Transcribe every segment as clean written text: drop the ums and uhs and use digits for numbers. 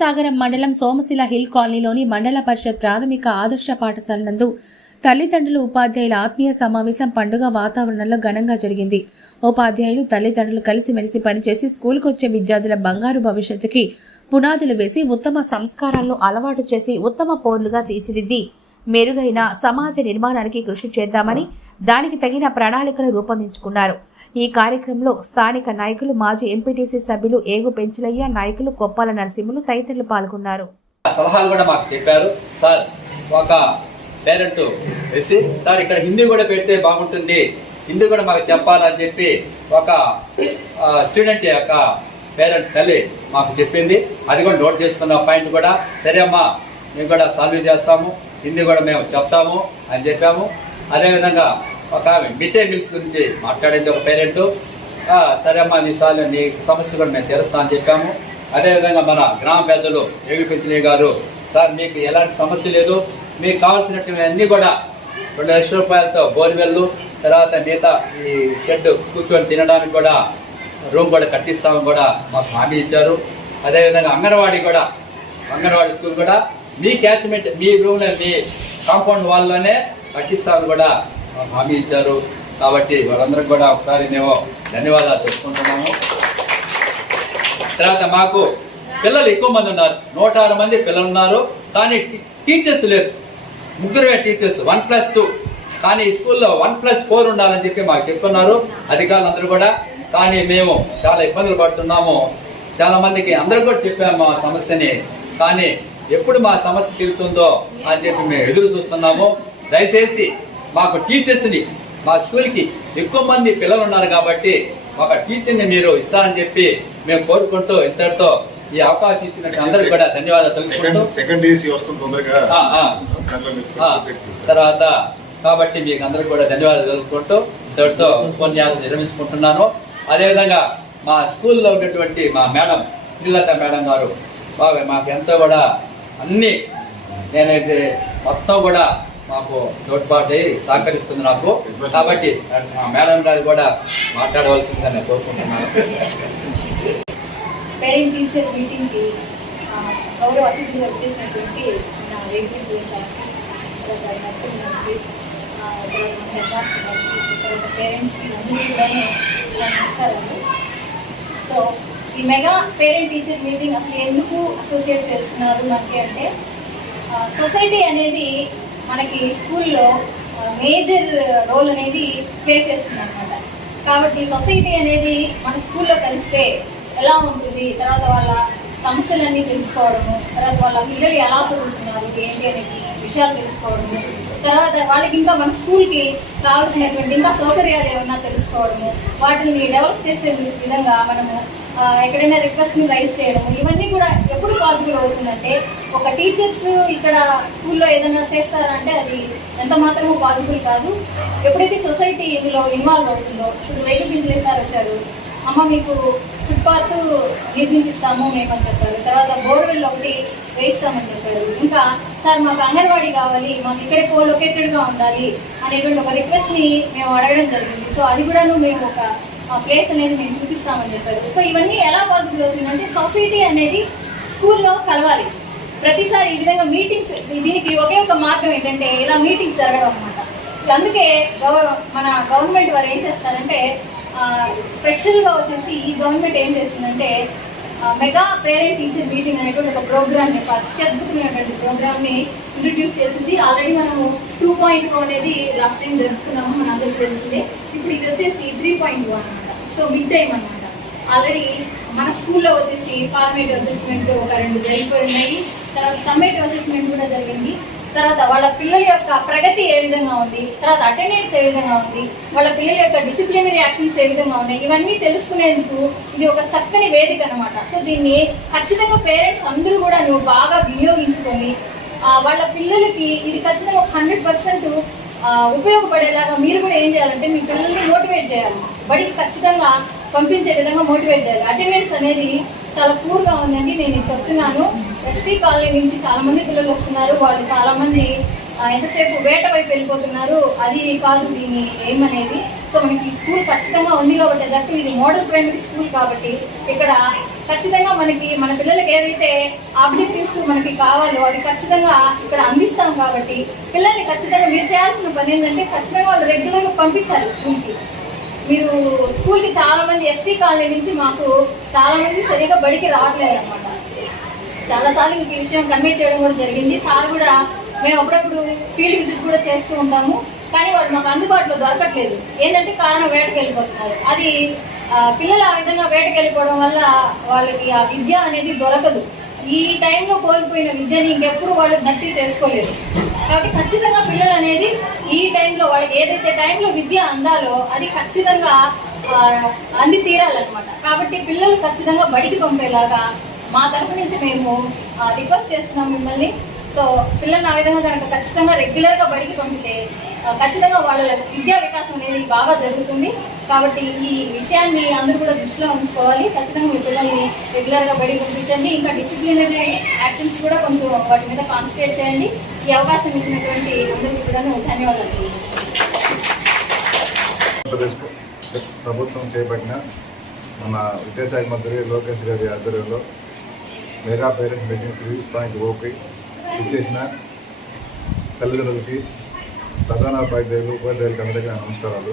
సాగరం మండలం సోమశిల హిల్ కాలనీలోని మండల పరిషత్ ప్రాథమిక ఆదర్శ పాఠశాల నందు తల్లిదండ్రులు ఉపాధ్యాయుల ఆత్మీయ సమావేశం పండుగ వాతావరణంలో ఘనంగా జరిగింది. ఉపాధ్యాయులు తల్లిదండ్రులు కలిసిమెలిసి పనిచేసి స్కూల్కు వచ్చే విద్యార్థుల బంగారు భవిష్యత్తుకి పునాదులు వేసి ఉత్తమ సంస్కారాలను అలవాటు చేసి ఉత్తమ పౌరులుగా తీర్చిదిద్ది మెరుగైన సమాజ నిర్మాణానికి కృషి చేద్దామని దానికి తగిన ప్రణాళికలు రూపొందించుకున్నారు. ఈ కార్యక్రమంలో స్థానిక నాయకులు, మాజీ ఎంపీటీసీ సభ్యులు ఏగు పెంచులయ్య, నాయకులు కొప్పాల నరసింహులు తదితరులు పాల్గొన్నారు. సలహాలు కూడా మాకు చెప్పారు. సార్ ఒక పేరెంట్ వేసి సార్ ఇక్కడ హిందీ కూడా పెడితే బాగుంటుంది, హిందీ కూడా మాకు చెప్పాలని చెప్పి ఒక స్టూడెంట్ యొక్క పేరెంట్ తల్లి మాకు చెప్పింది. అది కూడా నోట్ చేసుకున్న పాయింట్ కూడా సరే అమ్మా మేము కూడా సాల్వ్ చేస్తాము, హిందీ కూడా మేము చెప్తాము అని చెప్పాము. అదేవిధంగా ఒక మిడ్ డే మీల్స్ గురించి మాట్లాడింది ఒక పేరెంట్. సరే అమ్మా నీ సమస్య కూడా మేము తీరుస్తాం అని చెప్పాము. అదేవిధంగా మన గ్రామ పెద్దలు ఏగు పెంచలే గారు, సార్ మీకు ఎలాంటి సమస్య లేదు, మీకు కావాల్సినటువంటి అన్నీ కూడా 2 లక్షల రూపాయలతో బోర్వెల్లు, తర్వాత మిగతా ఈ షెడ్ కూర్చొని తినడానికి కూడా రూమ్ కూడా కట్టిస్తామని కూడా మాకు హామీ ఇచ్చారు. అదేవిధంగా అంగన్వాడీ స్కూల్ కూడా మీ క్యాచ్మెంట్ మీ రూమ్లో మీ కాంపౌండ్ వాళ్ళలోనే కట్టిస్తామని కూడా మాకు హామీ ఇచ్చారు. కాబట్టి వాళ్ళందరికీ కూడా ఒకసారి మేము ధన్యవాదాలు చెప్పుకుంటున్నాము. తర్వాత మాకు పిల్లలు ఎక్కువ మంది ఉన్నారు, 106 మంది పిల్లలు ఉన్నారు, కానీ టీచర్స్ లేరు. 3 టీచర్స్ 1+2, కానీ ఈ స్కూల్లో 1+4 ఉండాలని చెప్పి మాకు చెప్తున్నారు అధికారులందరూ కూడా. కానీ మేము చాలా ఇబ్బందులు పడుతున్నాము. చాలా మందికి అందరూ కూడా చెప్పాము మా సమస్యని, కానీ ఎప్పుడు మా సమస్య తీరుతుందో అని చెప్పి మేము ఎదురు చూస్తున్నాము. దయచేసి మాకు టీచర్స్ని, మా స్కూల్కి ఎక్కువ మంది పిల్లలు ఉన్నారు కాబట్టి ఒక టీచర్ని మీరు ఇస్తారని చెప్పి మేము కోరుకుంటూ ఇంతటితో ఈ అవకాశం ఇచ్చినట్టు అందరికి కూడా ధన్యవాదాలు తెలుపుకుంటూ తర్వాత కాబట్టి మీకు అందరికి కూడా ధన్యవాదాలు తెలుపుకుంటూ ఇంతటితో ఉపన్యాసం నిర్వహించుకుంటున్నాను. అదేవిధంగా మా స్కూల్లో ఉన్నటువంటి మా మేడం శ్రీలత మేడం గారు బాగా మాకు ఎంతో కూడా అన్ని నేనైతే మొత్తం కూడా మాకు తోడ్పాటు సహకరిస్తుంది నాకు. కాబట్టి మా మేడం గారు కూడా మాట్లాడవలసిందిగా నేను కోరుకుంటున్నాను. పేరెంట్ టీచర్ మీటింగ్కి గౌరవ అతిథిగా వచ్చేసినటువంటి నా వేగుపెంచులయ్య సార్కి, తర్వాత నర్సింహకి, తర్వాత పేరెంట్స్కి అందరికీ కూడా నమస్కారాలు. సో ఈ మెగా పేరెంట్ టీచర్ మీటింగ్ అసలు ఎందుకు అసోసియేట్ చేస్తున్నారు మనకి అంటే, సొసైటీ అనేది మనకి స్కూల్లో మేజర్ రోల్ అనేది ప్లే చేస్తుంది అనమాట. కాబట్టి సొసైటీ అనేది మన స్కూల్లో కలిస్తే ఎలా ఉంటుంది, తర్వాత వాళ్ళ సమస్యలన్నీ తెలుసుకోవడము, తర్వాత వాళ్ళ పిల్లలు ఎలా చదువుతున్నారు ఏంటి అనే విషయాలు తెలుసుకోవడము, తర్వాత వాళ్ళకి ఇంకా మన స్కూల్కి కావాల్సినటువంటి ఇంకా సౌకర్యాలు ఏమన్నా తెలుసుకోవడము, వాటిని డెవలప్ చేసే విధంగా మనము ఎక్కడైనా రిక్వెస్ట్ని రైజ్ చేయడము, ఇవన్నీ కూడా ఎప్పుడు పాసిబుల్ అవుతుందంటే ఒక టీచర్స్ ఇక్కడ స్కూల్లో ఏదైనా చేస్తారంటే అది ఎంత మాత్రమూ పాసిబుల్ కాదు. ఎప్పుడైతే సొసైటీ ఇందులో ఇన్వాల్వ్ అవుతుందో, ఇప్పుడు వేగుపెంచులయ్య సార్ వచ్చారు, అమ్మ మీకు ఫుట్పాత్ నిర్మించిస్తాము మేమని చెప్పారు, తర్వాత బోర్వెల్ ఒకటి వేయిస్తామని చెప్పారు, ఇంకా సార్ మాకు అంగన్వాడీ కావాలి, మాకు ఇక్కడే లొకేటెడ్గా ఉండాలి అనేటువంటి ఒక రిక్వెస్ట్ని మేము అడగడం జరిగింది. సో అది కూడాను మేము ఒక ప్లేస్ అనేది మేము చూపిస్తామని చెప్పారు. సో ఇవన్నీ ఎలా పాసిబుల్ అవుతుందంటే సొసైటీ అనేది స్కూల్లో కలవాలి. ప్రతిసారి ఈ విధంగా మీటింగ్స్, దీనికి ఒకే ఒక మార్గం ఏంటంటే ఇలా మీటింగ్స్ జరగడం అనమాట. అందుకే మన గవర్నమెంట్ వారు ఏం చేస్తారంటే స్పెషల్గా వచ్చేసి ఈ గవర్నమెంట్ ఏం చేస్తుందంటే మెగా పేరెంట్ టీచర్ మీటింగ్ అనేటువంటి ఒక ప్రోగ్రామ్ని, అత్యద్భుతమైనటువంటి ప్రోగ్రామ్ని ఇంట్రడ్యూస్ చేసింది. ఆల్రెడీ మనము 2.0 అనేది లాస్ట్ టైం జరుపుకున్నాము, మన అందరికీ తెలిసిందే. ఇప్పుడు ఇది వచ్చేసి 3.2 అనమాట. సో మిడ్ టైం అనమాట. ఆల్రెడీ మన స్కూల్లో వచ్చేసి ఫార్మేటివ్ అసెస్మెంట్ ఒక 2 జరిగిపోయి ఉన్నాయి, తర్వాత సమ్మేటివ్ అసెస్మెంట్ కూడా జరిగింది, తర్వాత వాళ్ళ పిల్లల యొక్క ప్రగతి ఏ విధంగా ఉంది, తర్వాత అటెండెన్స్ ఏ విధంగా ఉంది, వాళ్ళ పిల్లల యొక్క డిసిప్లినరీ యాక్షన్స్ ఏ విధంగా ఉన్నాయి, ఇవన్నీ తెలుసుకునేందుకు ఇది ఒక చక్కని వేదిక అనమాట. సో దీన్ని ఖచ్చితంగా పేరెంట్స్ అందరూ కూడా నువ్వు బాగా వినియోగించుకొని వాళ్ళ పిల్లలకి ఇది ఖచ్చితంగా 100% ఉపయోగపడేలాగా మీరు కూడా ఏం చేయాలంటే మీ పిల్లల్ని మోటివేట్ చేయాలి, బడికి ఖచ్చితంగా పంపించే విధంగా మోటివేట్ చేయాలి. అటెండెన్స్ అనేది చాలా పూర్గా ఉందండి, నేను చెప్తున్నాను. ఎస్టీ కాలనీ నుంచి చాలా మంది పిల్లలు వస్తున్నారు, వాళ్ళు చాలా మంది ఎంతసేపు వేట వైపు వెళ్ళిపోతున్నారు, అది కాదు దీని ఎయిమ్ అనేది. సో మనకి స్కూల్ ఖచ్చితంగా ఉంది కాబట్టి, దట్టు ఇది మోడల్ ప్రైమరీ స్కూల్ కాబట్టి ఇక్కడ ఖచ్చితంగా మన పిల్లలకి ఏదైతే ఆబ్జెక్టివ్స్ మనకి కావాలో అది ఖచ్చితంగా ఇక్కడ అందిస్తాం కాబట్టి పిల్లల్ని ఖచ్చితంగా మీరు చేయాల్సిన పని ఏంటంటే ఖచ్చితంగా వాళ్ళు రెగ్యులర్గా పంపించాలి స్కూల్కి. మీరు స్కూల్కి చాలా మంది ఎస్టీ కాలనీ నుంచి మాకు చాలా మంది సరిగా బడికి రావట్లేదు అనమాట. చాలాసార్లు మీకు ఈ విషయం కన్వే చేయడం కూడా జరిగింది. సార్ కూడా మేము అప్పుడప్పుడు ఫీల్డ్ విజిట్ కూడా చేస్తూ ఉంటాము, కానీ వాళ్ళు మాకు అందుబాటులో దొరకట్లేదు. ఏంటంటే కారణం వేటకి వెళ్ళిపోతున్నారు. అది పిల్లలు ఆ విధంగా వేటకి వెళ్ళిపోవడం వల్ల వాళ్ళకి ఆ విద్య అనేది దొరకదు. ఈ టైంలో కోల్పోయిన విద్యని ఇంకెప్పుడు వాళ్ళు భర్తీ చేసుకోలేరు. కాబట్టి ఖచ్చితంగా పిల్లలు అనేది ఈ టైంలో వాళ్ళకి ఏదైతే టైంలో విద్య అందాలో అది ఖచ్చితంగా అంది తీరాలన్నమాట. కాబట్టి పిల్లలు ఖచ్చితంగా బడికి పంపేలాగా మా తరఫు నుంచి మేము రిక్వెస్ట్ చేస్తున్నాం మిమ్మల్ని. సో పిల్లల్ని ఆ విధంగా కనుక ఖచ్చితంగా రెగ్యులర్గా బడికి పంపితే ఖచ్చితంగా వాళ్ళ విద్యా వికాసం అనేది బాగా జరుగుతుంది. కాబట్టి ఈ విషయాన్ని అందరూ కూడా దృష్టిలో ఉంచుకోవాలి. ఖచ్చితంగా మీ పిల్లల్ని రెగ్యులర్గా బడికి పంపించండి. ఇంకా డిసిప్లినరీ యాక్షన్స్ కూడా కొంచెం వాటి మీద కాన్సన్ట్రేట్ చేయండి. ఈ అవకాశం ఇచ్చినటువంటి అందరికీ కూడా ధన్యవాదాలు. ప్రభుత్వం చేపట్టిన మన విద్యాశాఖ మంత్రి లోకేష్ గారి ఆధ్వర్యంలో మెగా పేరెంట్స్ మీటింగ్ 3.0కి ఇచ్చేసిన తల్లిదండ్రులకి, ప్రధానోపాధ్యాయులు, ఉపాధ్యాయులకి అందరికీ నమస్కారాలు.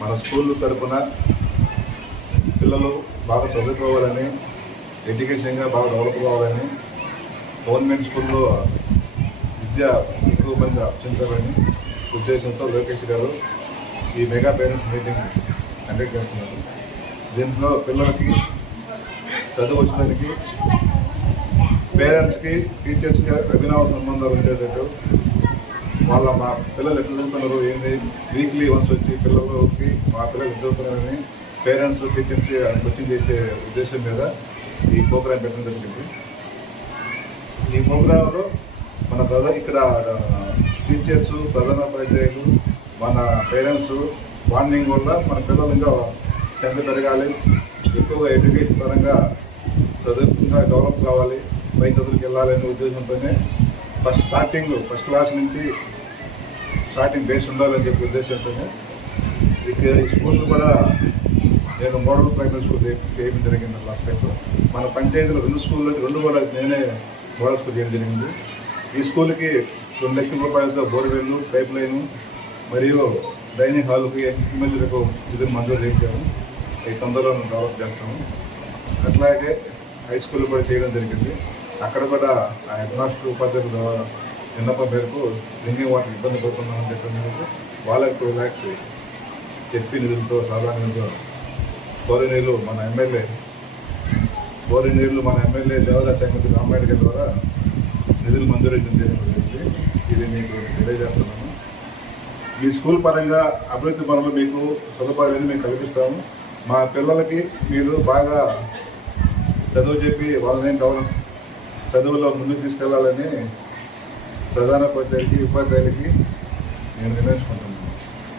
మన స్కూల్ తరఫున పిల్లలు బాగా చదువుకోవాలని, ఎడ్యుకేషన్గా బాగా డెవలప్ కావాలని, గవర్నమెంట్ స్కూల్లో విద్య ఎక్కువ మంది అభ్యసించాలని ఉద్దేశంతో లోకేష్ గారు ఈ మెగా పేరెంట్స్ మీటింగ్ కండక్ట్ చేస్తున్నారు. దీంట్లో పిల్లలకి చదువు వచ్చేదానికి పేరెంట్స్కి, టీచర్స్కి అభినవ సంబంధాలు ఉండేటట్టు వాళ్ళ మా పిల్లలు ఎట్లా చదువుతున్నారు ఏంది వీక్లీ వన్స్ వచ్చి పిల్లలకి మా పిల్లలు ఎట్లా చదువుతున్నారని పేరెంట్స్, టీచర్స్ క్వశ్చన్ చేసే ఉద్దేశం మీద ఈ ప్రోగ్రాం పెట్టడం జరిగింది. ఈ ప్రోగ్రాంలో మన ఇక్కడ టీచర్స్, ప్రధానోపాధ్యాయులు, మన పేరెంట్స్ బాండింగ్ వల్ల మన పిల్లలు ఇంకా స్ట్రెంత్ పెరగాలి, ఎక్కువగా ఎడ్యుకేషన్ పరంగా చదువుగా డెవలప్ కావాలి, పై చదువులకు వెళ్ళాలనే ఉద్దేశంతోనే ఫస్ట్ క్లాస్ నుంచి స్టార్టింగ్ బేస్ ఉండాలని చెప్పి ఉద్దేశంతోనే ఇక ఈ స్కూల్ కూడా నేను మోడల్ ప్రైమరీ స్కూల్ చేయడం జరిగింది. లాస్ట్ టైంలో మన పంచాయతీలో 2 స్కూల్లో 2 కూడా నేనే మోడల్ స్కూల్ చేయడం జరిగింది. ఈ స్కూల్కి 2 లక్షల రూపాయలతో బోర్వెల్లు, పైప్ లైను మరియు డైనింగ్ హాల్కి ఇమేజ్లకు నిధులు మంజూరు చేయించాము. ఈ తొందరలో డెవలప్ చేస్తాము. అట్లాగే హై స్కూల్ కూడా చేయడం జరిగింది. అక్కడ కూడా ఆ హెడ్ మాస్టర్, ఉపాధ్యాయుల విన్నపం మేరకు డ్రింకింగ్ వాటర్ ఇబ్బంది పడుతున్నామని చెప్పినందుకు వాళ్ళకి 2 lakhs చెప్పి నిధులతో, సాధారణ నిధులతో బోరు నీళ్ళు మన ఎమ్మెల్యే దేవదాస్ సంగతి రామారెడ్డి గారి ద్వారా నిధులు మంజూరు చేయడం జరిగింది. ఇది మీకు తెలియజేస్తున్నాను. మీ స్కూల్ పరంగా అభివృద్ధి పనులు మీకు సదుపాయాలను మేము కల్పిస్తాము. మా పిల్లలకి మీరు బాగా చదువు చెప్పి వాళ్ళని చదువులో ముందుకు తీసుకెళ్లాలని ప్రధానోపాధ్యాయులకి, ఉపాధ్యాయులకి నేను నిర్ణయించుకుంటున్నాను.